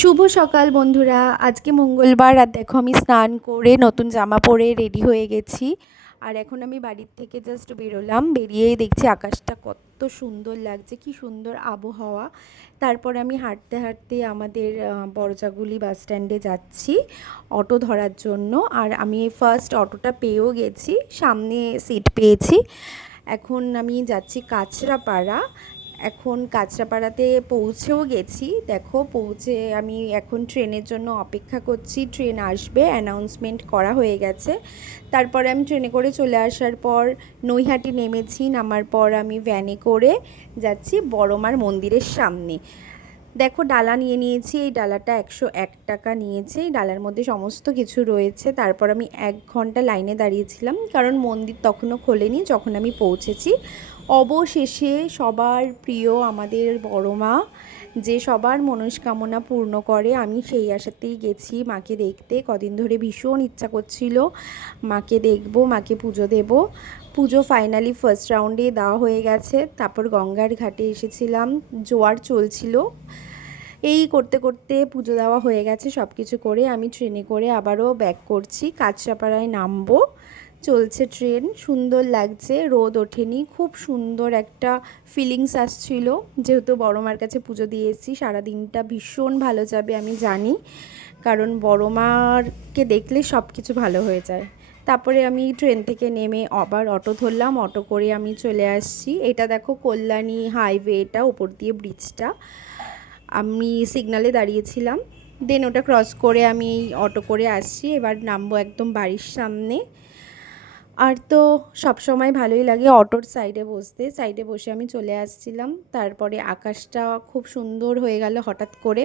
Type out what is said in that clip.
শুভ সকাল বন্ধুরা। আজকে মঙ্গলবার আর দেখো আমি স্নান করে নতুন জামা পরে রেডি হয়ে গেছি। আর এখন আমি বাড়ির থেকে জাস্ট বেরোলাম, বেরিয়েই দেখছি আকাশটা কত সুন্দর লাগছে, কি সুন্দর আবহাওয়া। তারপর আমি হাঁটতে হাঁটতে আমাদের বড়জাগুলি বাস স্ট্যান্ডে যাচ্ছি অটো ধরার জন্য। আর আমি ফার্স্ট অটোটা পেয়েও গেছি, সামনে সিট পেয়েছি। এখন আমি যাচ্ছি কাঁচরাপাড়া। এখন কাঁচরাপাড়াতে পৌঁছেও গেছি, দেখো পৌঁছে আমি এখন ট্রেনের জন্য অপেক্ষা করছি। ট্রেন আসবে, অ্যানাউন্সমেন্ট করা হয়ে গেছে। তারপরে আমি ট্রেনে করে চলে আসার পর নৈহাটি নেমেছি, নামার পর আমি ভ্যানে করে যাচ্ছি বড়মার মন্দিরের সামনে। দেখো ডালা নিয়ে নিয়েছি, এই ডালাটা 101 টাকা নিয়েছে। এই ডালার মধ্যে সমস্ত কিছু রয়েছে। তারপর আমি 1 ঘন্টা লাইনে দাঁড়িয়েছিলাম, কারণ মন্দির তখনও খোলেনি যখন আমি পৌঁছেছি। অবশেষে সবার প্রিয় আমাদের বড়মা, যে সবার মনস্কামনা পূর্ণ করে, আমি সেই আশাতেই গেছি মাকে দেখতে। কদিন ধরে ভীষণ ইচ্ছা করছিল মাকে দেখব, মাকে পুজো দেব। পুজো ফাইনালি ফার্স্ট রাউন্ডে দেওয়া হয়ে গেছে। তারপর গঙ্গার ঘাটে এসেছিলাম, জোয়ার চলছিল। এই করতে করতে পুজো দেওয়া হয়ে গেছে। সব কিছু করে আমি ট্রেনে করে আবারও ব্যাক করছি, কাঁচরাপাড়ায় নামবো। চলছে ট্রেন, সুন্দর লাগছে, রোদ ওঠেনি, খুব সুন্দর একটা ফিলিংস আসছিল। যেহেতু বড়মার কাছে পুজো দিয়েছি, সারাদিনটা ভীষণ ভালো যাবে আমি জানি, কারণ বড়মাকে দেখলে সব কিছু ভালো হয়ে যায়। তারপরে আমি ট্রেন থেকে নেমে আবার অটো ধরলাম, অটো করে আমি চলে আসছি। এটা দেখো কল্যাণী হাইওয়ে, এটা উপর দিয়ে ব্রিজটা। আমি সিগনালে দাঁড়িয়েছিলাম, দেন ওটা ক্রস করে আমি অটো করে আসছি। এবার নামবো একদম বাড়ির সামনে। আর তো সব সময় ভালোই লাগে অটোর সাইডে বসতে, সাইডে বসে আমি চলে আসছিলাম। তারপরে আকাশটা খুব সুন্দর হয়ে গেল হঠাৎ করে,